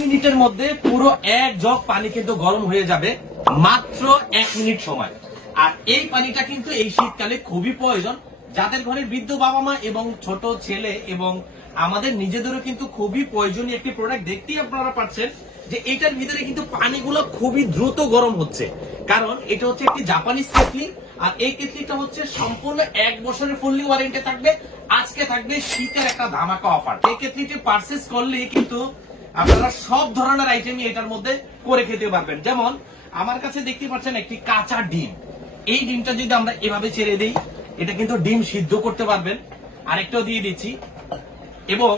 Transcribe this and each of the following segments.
মিনিটের মধ্যে পুরো 1 জগ পানি কিন্তু গরম হয়ে যাবে, মাত্র 1 মিনিট সময়। আর এই পানিটা কিন্তু এই শীতকালে খুবই প্রয়োজন, যাদের ঘরে বৃদ্ধ বাবা মা এবং ছোট ছেলে এবং আমাদের নিজেদেরও কিন্তু খুবই প্রয়োজনীয় একটি প্রোডাক্ট। দেখতেই আপনারা পাচ্ছেন যে এটার ভিতরে কিন্তু পানিগুলো খুবই দ্রুত গরম হচ্ছে, কারণ এটা হচ্ছে একটি জাপানিজ কেটলি। আর এই কেটলিটা হচ্ছে সম্পূর্ণ 1 বছরের ফুললি ওয়ারেন্টি থাকবে। আজকে থাকবে শীতের একটা ধামাকা অফার। এই কেটলিটি পারচেজ করলে কিন্তু আপনারা সব ধরনের আইটেমই এটার মধ্যে করে খেতে পারবেন। যেমন আমার কাছে দেখতে পাচ্ছেন একটি কাঁচা ডিম। এই ডিমটা যদি আমরা এভাবে ছেড়ে দিই, এটা কিন্তু ডিম সিদ্ধ করতে পারবেন। আরেকটাও দিয়ে দিচ্ছি। এবং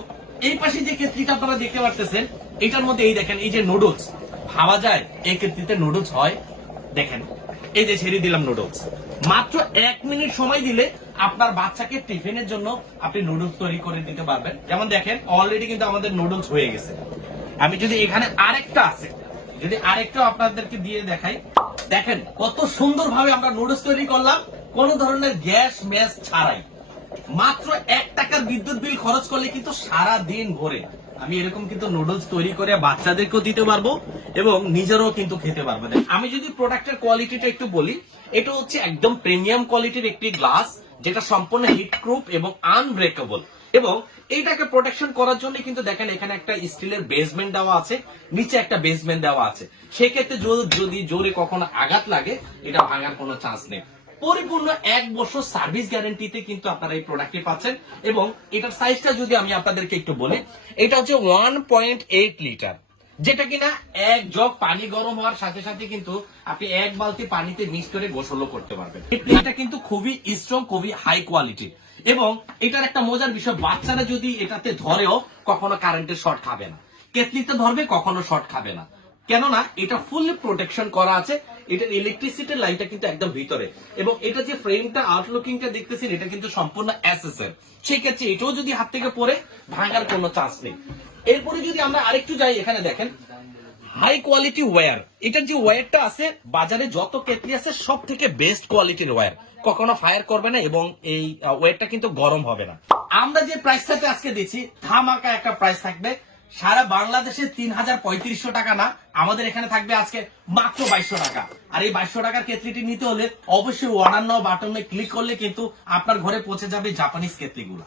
এই পাশে যে কেটলিটা আপনারা দেখতে পাচ্ছেন, এটার মধ্যে এই দেখেন, এই যে নুডলস ভাবা যায়, এই কেটলিতে নুডলস হয়। দেখেন, এই যে ছেড়ে দিলাম নুডলস। মাত্র 1 মিনিট সময় দিলে আপনার বাচ্চাকে টিফিনের জন্য আপনি নুডলস তৈরি করে দিতে পারবেন। যেমন দেখেন, অলরেডি কিন্তু আমাদের নুডলস হয়ে গেছে। আমি যদি এখানে আরেকটা আছে, যদি আরেকটা আপনাদেরকে দিয়ে দেখাই, দেখেন কত সুন্দর ভাবে আমরা নুডলস তৈরি করলাম, কোন ধরনের গ্যাস ম্যাস ছাড়াই। মাত্র 1 টাকার বিদ্যুৎ বিল খরচ করলে কিন্তু সারা দিন ভরে আমি এরকম কিন্তু নুডলস তৈরি করে বাচ্চাদেরকেও দিতে পারবো এবং নিজেরও কিন্তু খেতে পারবো। আমি যদি প্রোডাক্টের কোয়ালিটিটা একটু বলি, এটা হচ্ছে একদম প্রিমিয়াম কোয়ালিটির একটি গ্লাস, যেটা সম্পূর্ণ হিট প্রুফ এবং আনব্রেকেবল। এবং এইটাকে প্রোটেকশন করার জন্য কিন্তু দেখেন এখানে একটা স্টিলের বেসমেন্ট দেওয়া আছে, নিচে একটা বেসমেন্ট দেওয়া আছে। সেক্ষেত্রে যদি জোরে কখনো আঘাত লাগে, এটা ভাঙার কোনো চান্স নেই। পরিপূর্ণ 1 বছর সার্ভিস গ্যারান্টিতে কিন্তু আপনারা এই প্রোডাক্টটি পাচ্ছেন। এবং এটার সাইজটা যদি আমি আপনাদেরকে একটু বলি, এটা হচ্ছে 1.8 লিটার, যেটা কিনা 1 জগ পানি গরম হওয়ার সাথে সাথে কিন্তু আপনি 1 বালতি পানিতে মিক্স করে গোসলও করতে পারবেন। এটা কিন্তু খুবই স্ট্রং, খুবই হাই কোয়ালিটি। এবং এটার একটা মজার বিষয়, বাচ্চারা যদি এটাতে ধরেও কখনো কারেন্টের শর্ট খাবে না। কেটলিতে ধরবে, কখনো শর্ট খাবে না, কেননা এটা ফুললি প্রোটেকশন করা আছে। এটার ইলেকট্রিসিটির লাইনটা কিন্তু একদম ভিতরে। এবং এটা যে ফ্রেমটা আউটলুকিংটা দেখতেছেন, এটা কিন্তু সম্পূর্ণ এসএসএর। সেক্ষেত্রে এটাও যদি হাত থেকে পড়ে, ভাঙার কোনো চান্স নেই। এরপরে যদি আমরা আরেকটু যাই, এখানে দেখেন হাই কোয়ালিটি ওয়্যার। এটার যে ওয়্যারটা আছে, বাজারে যত কেটলি আছে সব থেকে বেস্ট কোয়ালিটির ওয়্যার, কখনো ফায়ার করবে না এবং এই ওয়্যারটা কিন্তু গরম হবে না। আমরা যে প্রাইসটাতে আজকে দিচ্ছি, ধামাকা একটা প্রাইস থাকবে। সারা বাংলাদেশে ৩,৩৫০ টাকা না, আমাদের এখানে থাকবে আজকে মাত্র ২২০০ টাকা। আর এই ২২০০ টাকার কেটলিটি নিতে হলে অবশ্যই অর্ডার নাও বাটনে ক্লিক করলে কিন্তু আপনার ঘরে পৌঁছে যাবে জাপানিজ কেটলিগুলা।